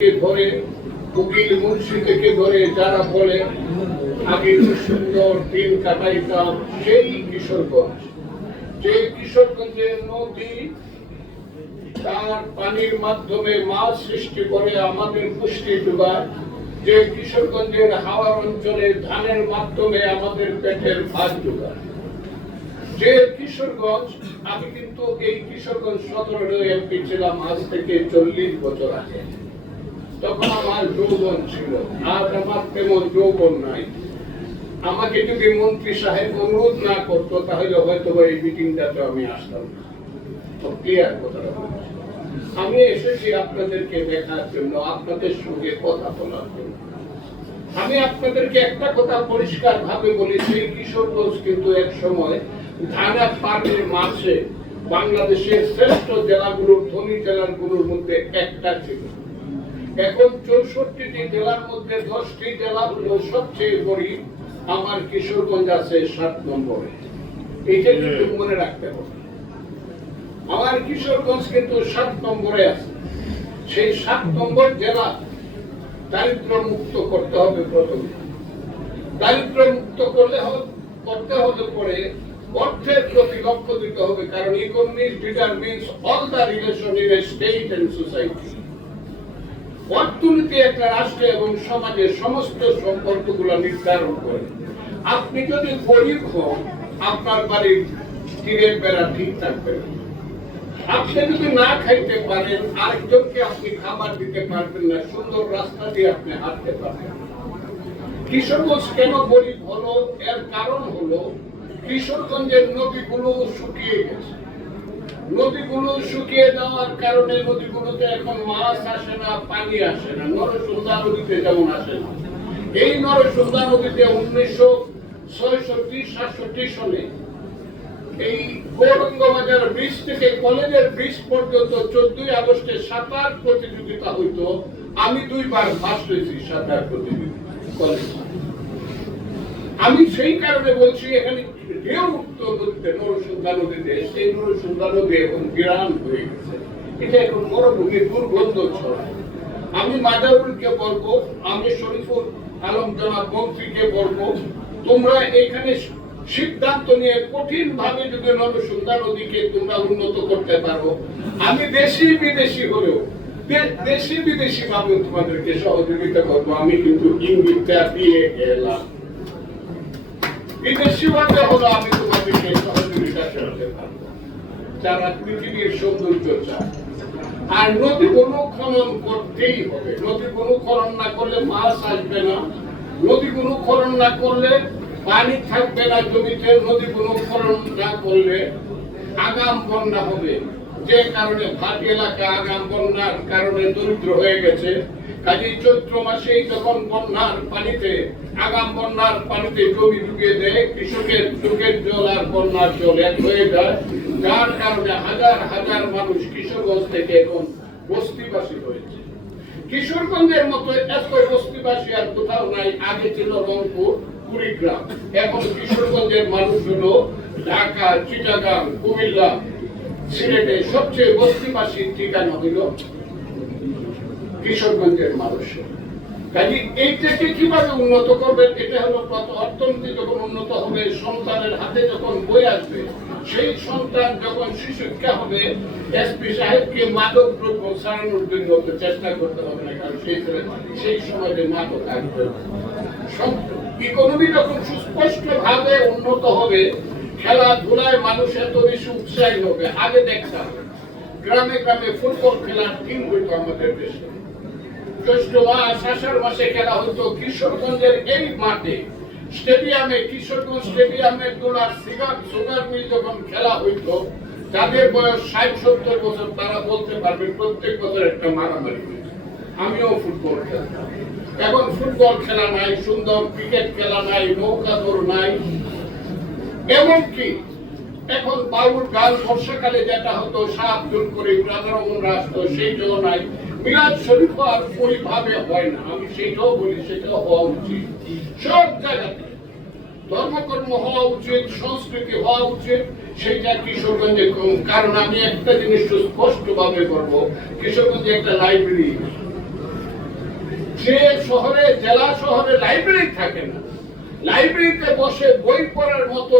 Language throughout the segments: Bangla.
ধরে উকিল মুন্সি থেকে ধরে যারা বলে আগে সুন্দর দিন কাটাইতাম, সেই কিশোরগঞ্জ, যে কিশোরগঞ্জের নদী তার পানির মাধ্যমে মাছ সৃষ্টি করে আমাদের পুষ্টি যোগায়, যে কিশোরগঞ্জের হাওড় অঞ্চলে ধানের মাধ্যমে আমাদের পেটের ভাত যোগায়, যে কিশোরগঞ্জ, আমি কিন্তু এই কিশোরগঞ্জ 17 এমপি ছিলাম আজ থেকে 40 বছর আগে। তখন আমার যৌবন ছিল, আজ আমার তেমন যৌবন নাই। আমাকে যদি মন্ত্রী সাহেব অনুরোধ না করতো তাহলে হয়তো এই মিটিংটাতে আমি আসতাম না। ক্লিয়ার কথাটা, আমি এসেছি আপনাদেরকে দেখার জন্য, আপনাদের সঙ্গে কথা বলার জন্য। আমি আপনাদেরকে একটা কথা পরিষ্কার ভাবে বলি, সেই কিশোরগঞ্জ কিন্তু এক সময় ধানা পাটের মাঝে বাংলাদেশের শ্রেষ্ঠ জেলাগুলোর, ধনী জেলাগুলোর মধ্যে একটা ছিল। এখন 64টি জেলার মধ্যে 10টি জেলা হলো সবচেয়ে গরিব, আমার কিশোরগঞ্জ আছে 7 নম্বরে। এইটা কিন্তু মনে রাখতে হবে, আমার কিশোরগঞ্জ কিন্তু 7 নম্বরে আছে। সেই 7 নম্বর জেলা দারিদ্র মুক্ত করতে হবে। প্রথমে দারিদ্র মুক্ত করতে হলে পরে অর্থের প্রতি লক্ষ্য দিতে হবে, কারণ economic determines all the relation in a state and society. অর্থনীতি একটা রাষ্ট্র এবং সমাজের সমস্ত সম্পর্কগুলো নির্ধারণ করে। আপনি যদি গরিব হন, আপনার বাড়ির তীরের বেড়া ঠিক থাকবে। আপনি যদি না খাইতে পারেন, আরেকজনকে আপনি খাবার দিতে পারবেন না, সুন্দর রাস্তা দিয়ে আপনি হাঁটতে পারবেন। কিশোরগঞ্জ কেন গরিব হলো? এর কারণ হলো কিশোরগঞ্জের নদীগুলো শুকিয়ে গেছে। নদীগুলো শুকিয়ে যাওয়ার কারণে নদীগুলোতে এখন মাছ আসে না, পানি আসে না। নরসুন্দা নদীতে যেমন আসে না, এই নরসুন্দা নদীতে 1966-67 সনে এই গৌরঙ্গবাজার ব্রিজ থেকে কলেজের ব্রিজ পর্যন্ত 14 আগস্টে সাঁতার প্রতিযোগিতা হইতো। আমি 2 বার ফার্স্ট হয়েছি সাঁতার প্রতিযোগিতা কলেজ। আমি সেই কারণে বলছি, এখানে ঢেউ উঠতো নদীতে, নরসুন্দা নদীতে। সেই নরসুন্দা নদী এখন বিরান হয়ে গেছে, এটা এখন মরুভূমি, দুর্গন্ধ ছড়ায়। আমি মাদারুলকে বলবো, আমি শরীফুল আলম জনাব মন্ত্রীকে বলবো, তোমরা এখানে সিদ্ধান্ত নিয়ে কঠিন ভাবে যদি নরসুন্দা নদীকে তোমরা উন্নত করতে পারো, আমি দেশি বিদেশি হলেও দেশি বিদেশি ভাবে তোমাদেরকে সহযোগিতা করবো। আমি কিন্তু ইঙ্গিতটা দিয়ে গেলাম, বিদেশি ভাবে হলো আমি তোমাদেরকে সহযোগিতা করতে পারবো। যারা পৃথিবীর সৌন্দর্য চায়, আর নদীগুলো খনন করতেই হবে। নদীগুলো খনন না করলে মাছ আসবে না, নদীগুলো খনন না করলে পানি থাকবে না জমিতে, নদীগুলো খনন না করলে আগাম বন্যা হবে। যে কারণে ভাটি এলাকা আগাম বন্যার কারণে দরিদ্র হয়ে গেছে। কাজেই চৈত্র মাসেই যখন বন্যার পানিতে, আগাম বন্যার পানিতে জমি ডুবিয়ে দেয়, কৃষকের চোখের জল আর বন্যার জল এক হয়ে যায়, যার কারণে হাজার হাজার মানুষ কিশোরগঞ্জ থেকে এখন বস্তিবাসী হয়েছে। কিশোরগঞ্জের মতো এত বস্তিবাসী আর কোথাও নাই। আগে ছিল রংপুর, কুড়িগ্রাম, এখন কিশোরগঞ্জের মানুষ হলো ঢাকা, চিটাগাং, কুমিল্লা, সিলেটে সবচেয়ে বস্তিবাসীর ঠিকানা হইল কিশোরগঞ্জের মানুষ। কাজে এইটাকে কিভাবে উন্নত করবেন? এটা হলো অর্থনীতি যখন উন্নত হবে, সন্তানের হাতে যখন বই আসবে, সেই সন্তান যখন শিক্ষা হবে, এসপি সাহেবকে মাদক দ্রব্য ছাড়ানোর জন্য চেষ্টা করতে হবে না, কারণ সেই সমাজে মাদক আসবে। ইকোনমি যখন সুস্পষ্ট ভাবে উন্নত হবে, খেলাধুলায় মানুষ এত বেশি উৎসাহী হবে। আগে দেখতাম গ্রামে গ্রামে ফুটবল খেলার টিম হইতো আমাদের দেশে। জ্যৈষ্ঠ মাস, আষাঢ় মাসে খেলা হতো কিশোরগঞ্জের এই মাঠে, স্টেডিয়ামে, কিশোরগঞ্জ স্টেডিয়ামে দোলার সুগার মিল যখন খেলা হইতো, যাদের বয়স 60-70 বছর তারা বলতে পারবে প্রত্যেক বছর একটা মারামারি হয়েছে। আমিও ফুটবল খেলতাম। এখন ফুটবল খেলা নাই, সুন্দর ক্রিকেট খেলা নাই, নৌকা দৌড় নাই। এমনকি এখন বাউল গান বর্ষাকালে যেটা হতো 7 জন করে রাধারমণরা আসতো, সেইটাও নাই। মিলাদ শরীফ আর ওইভাবে হয় না, আমি সেইটাও বলি, সেটাও হওয়া উচিত। সব জায়গাতে ধর্মকর্ম হওয়া উচিত, সংস্কৃতি হওয়া উচিত, সেইটা কিশোরগঞ্জে কম। কারণ আমি একটা জিনিস স্পষ্ট ভাবে করবো, কিশোরগঞ্জে একটা লাইব্রেরি, যে শহরে, জেলা শহরে লাইব্রেরি থাকে না, লাইব্রেরিতে বসে বই পড়ার মতো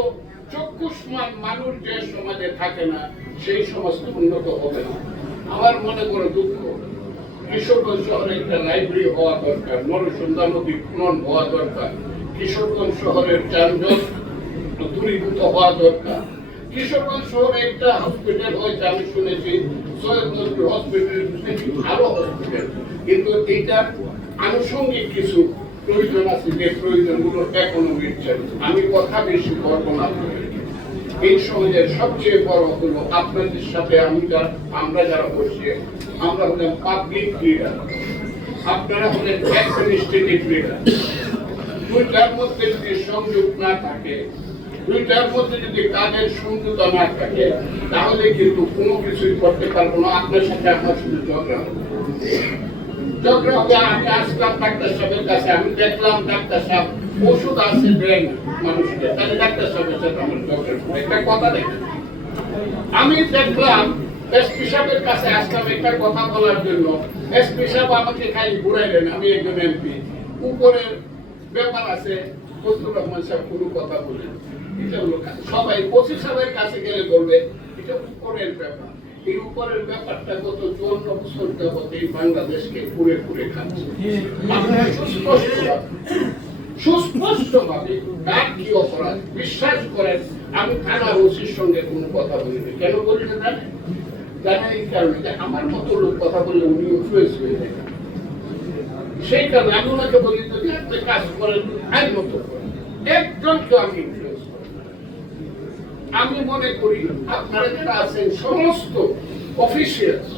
চক্ষুষ্মান মানুষ যে সমাজে থাকে না, সেই সমাজ উন্নত হবে না। আমার মনে বড় দুঃখ, কিশোরগঞ্জ শহরে একটা লাইব্রেরি হওয়া দরকার, নরসুন্দা নদী খনন হওয়া দরকার, কিশোরগঞ্জ শহরের যানজট দূরীভূত হওয়া দরকার। কিশোরগঞ্জ শহরে একটা হসপিটাল হয়েছে, আমি শুনেছি সৈয়দ নজরুল হসপিটাল, ভালো হসপিটাল, কিন্তু এইটা আনুষঙ্গিক কিছু প্রয়োজন আছে, যে প্রয়োজনগুলো এখনো মিটছে। আমি কথা বেশি করবো না। এই সমাজের সবচেয়ে বড় হলো আপনাদের সাথে আমরা যারা বসে, আমরা হলাম পাবলিক লিডার, আপনারা হলেন অ্যাডমিনিস্ট্রেটিভ লিডার। দুইটার মধ্যে যদি সংযোগ না থাকে, দুইটার মধ্যে যদি কাজের সমঝোতা না থাকে, তাহলে কিন্তু কোনো কিছুই করতে পারবো না। আপনার সাথে আমার শুধু ঝগড়া হবে। আমি আসলাম ডাক্তার সাহেবের কাছে, আমি দেখলাম ডাক্তার সাহেব ওষুধ আছে দেন মানুষকে, তাহলে ডাক্তার সাহেবের সাথে আমার ঝগড়া একটা কথা দেখি। আমি দেখলাম এসপি সাহেবের কাছে আসলাম একটা কথা বলার জন্য, এসপি সাহেব আমাকে খালি ঘুরাইলেন, আমি একজন এমপি, উপরের ব্যাপার আছে, ফজলুর রহমান সাহেব কোনো কথা বলেন, এটা হলো সবাই ওসি সাহেবের কাছে গেলে বলবে এটা উপরের ব্যাপার। এই উপরের ব্যাপারটা গত 54 বছর যাবত এই বাংলাদেশকে পুড়ে পুড়ে খাচ্ছে। আপনারা সুস্পষ্টভাবে কার কি অপরাধ বিশ্বাস করেন। আমি থানার ওসির সঙ্গে কোনো কথা বলিনি। কেন বলি না জানেন? জানেন এই কারণে যে আমার মতো লোক কথা বললে উনি ইনফ্লুয়েন্স হয়ে যায়। সেই কারণে আমি ওনাকে বলি যদি আপনি কাজ করেন আইন মতো করেন, একজনকে আমি ইনফ্লুয়েন্স করি। আমি মনে করি আপনারা যারা আছেন সমস্ত অফিসিয়ালস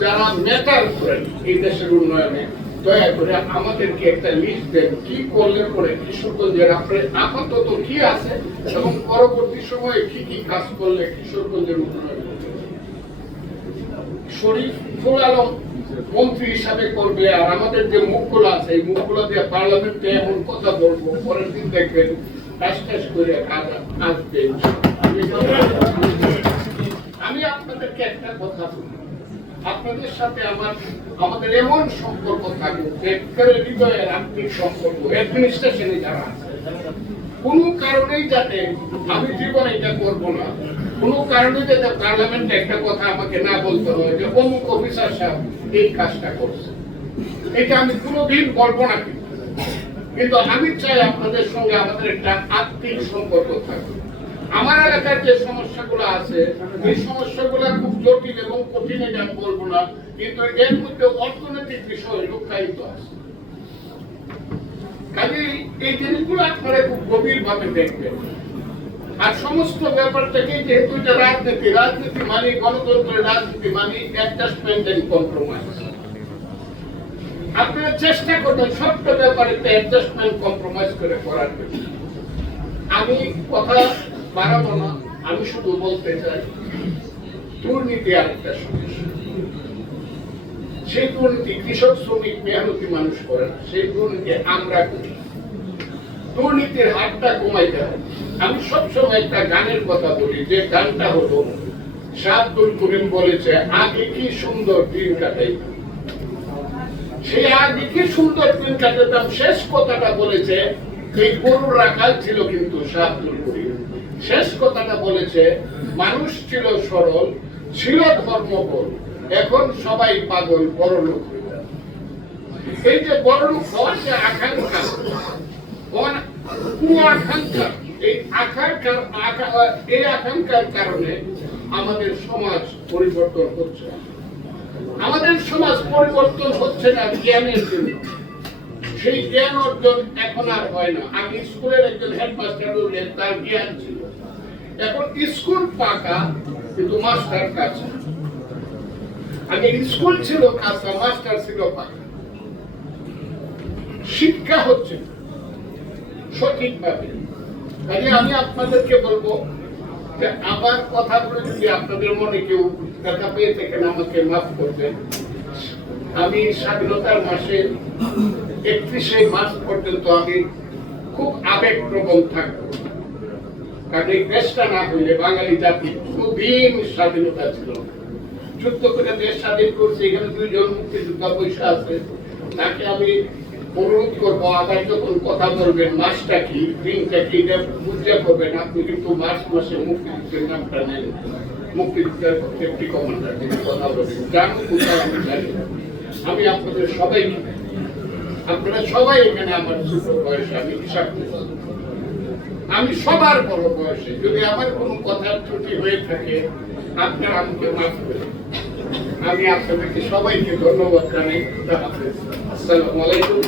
যারা ম্যাটার করেন এই দেশের উন্নয়নে, দয়া করে আমাদেরকে একটা লিস্ট দেন কি করলে পরে কিশোরগঞ্জের আপনার আপাতত কি আছে এবং পরবর্তী সময়ে কি কি কাজ করলে কিশোরগঞ্জের উন্নয়ন হবে। শরীফুল আলম মন্ত্রী হিসাবে করবে, আর আমাদের যে মুখগুলো আছে এই মুখগুলো দিয়ে পার্লামেন্টে এমন কথা বলবো, পরের দিন দেখবেন টাস করে কাজ আসবে। আমি আপনাদেরকে একটা কথা বলি, আপনাদের সাথে আমাদের এমন সম্পর্ক থাকবে, হৃদয়ের আত্মিক সম্পর্ক, অ্যাডমিনিস্ট্রেশনে যারা আছে, কোনো কারণেই যাতে আমি জীবনে এটা করবো না, কোনো কারণে যাতে পার্লামেন্টে একটা কথা আমাকে না বলতে হয় যে অমুক অফিসার সাহেব এই কাজটা করছে, এটা আমি কোনোদিন বলবো না। কিন্তু আমি চাই আপনাদের সঙ্গে আমাদের একটা আত্মিক সম্পর্ক থাকবে। আমার এলাকার যে সমস্যাগুলো আছে এই সমস্যাগুলো খুব জটিল এবং কঠিন, এটা আমি বলবো না, কিন্তু এর মধ্যে অর্থনৈতিক বিষয় লুকায়িত আছে। কাজে এই জিনিসগুলো আপনারা খুব গভীর ভাবে দেখবেন। আর সমস্ত ব্যাপারটাকে যেহেতু এটা রাজনীতি মানে গণতন্ত্রের রাজনীতি মানে অ্যাডজাস্টমেন্ট এন্ড কম্প্রোমাইজ। আপনারা চেষ্টা করবেন সবটা ব্যাপারে অ্যাডজাস্টমেন্ট কম্প্রোমাইজ করে করার জন্য। আমি কথা বাড়াবো না, আমি শুধু বলতে চাই দুর্নীতি আরেকটা সমস্যা। সেই দুর্নীতি কৃষক শ্রমিক মেহনতি মানুষ করে না, সেই দুর্নীতি আমরা করি। দুর্নীতির হারটা কমাইতে হবে। আমি সবসময় একটা গানের কথা বলি, যে গানটা হলো শাহাদুল করিম বলেছে আগে কি সুন্দর দিন কাটাইতাম। সেই আগে কি সুন্দর দিন কাটাতাম শেষ কথাটা বলেছে এই গরুর রাখাল ছিল কিন্তু শাহাদুল করিম। শেষ কথাটা বলেছে মানুষ ছিল সরল, ছিল ধর্মবল, এখন সবাই পাগল বড়লোক হয়ে যায়। এই যে বড়লোক হওয়ার যে আকাঙ্ক্ষা, এই আকাঙ্ক্ষার কারণে আমাদের সমাজ পরিবর্তন হচ্ছে। আমাদের সমাজ পরিবর্তন হচ্ছে না জ্ঞানের জন্য। সেই জ্ঞান অর্জন এখন আর হয় না। আমি স্কুলের একজন হেডমাস্টার হলেন, তার জ্ঞান ছিল। এখন স্কুল পাকা কিন্তু মাস্টার কাছে। আগে স্কুল ছিল কাঁচা, মাস্টার ছিল পাকা। শিক্ষা হচ্ছে সঠিকভাবে। কাজে আমি আপনাদেরকে বলবো যে আমার কথাগুলো যদি আপনাদের মনে কেউ ব্যথা পেয়ে থাকেন আমাকে মাফ করবেন। আমি স্বাধীনতার মাসে 31শে মার্চ পর্যন্ত আমি খুব আবেগপ্রবণ থাকবো, কারণ এই দেশটা না হইলে বাঙালি জাতি কোনদিন স্বাধীনতা ছিল। যুদ্ধ করে দেশ স্বাধীন করছে, এখানে 2 জন মুক্তিযোদ্ধা পয়সা আছে, তাকে আমি অনুরোধ করবো আবার যখন কথা বলবেন মাসটা কি দিনটা কি এটা বুঝতে করবেন। আপনি কিন্তু মার্চ মাসে মুক্তিযুদ্ধের নামটা নেন, মুক্তিযুদ্ধের একটি কমান্ডার কথা বলবেন জানো কোথায় আমি জানি। আমি আপনাদের সবাইকে, আপনারা সবাই এখানে আমার ছোট বয়সে আমি হিসাব করছি, আমি সবার বড় বয়সে, যদি আমার কোনো কথার ত্রুটি হয়ে থাকে আপনারা আমাকে মাফ করবেন। আমি আপনাদেরকে সবাইকে ধন্যবাদ জানাই। আসসালামু আলাইকুম।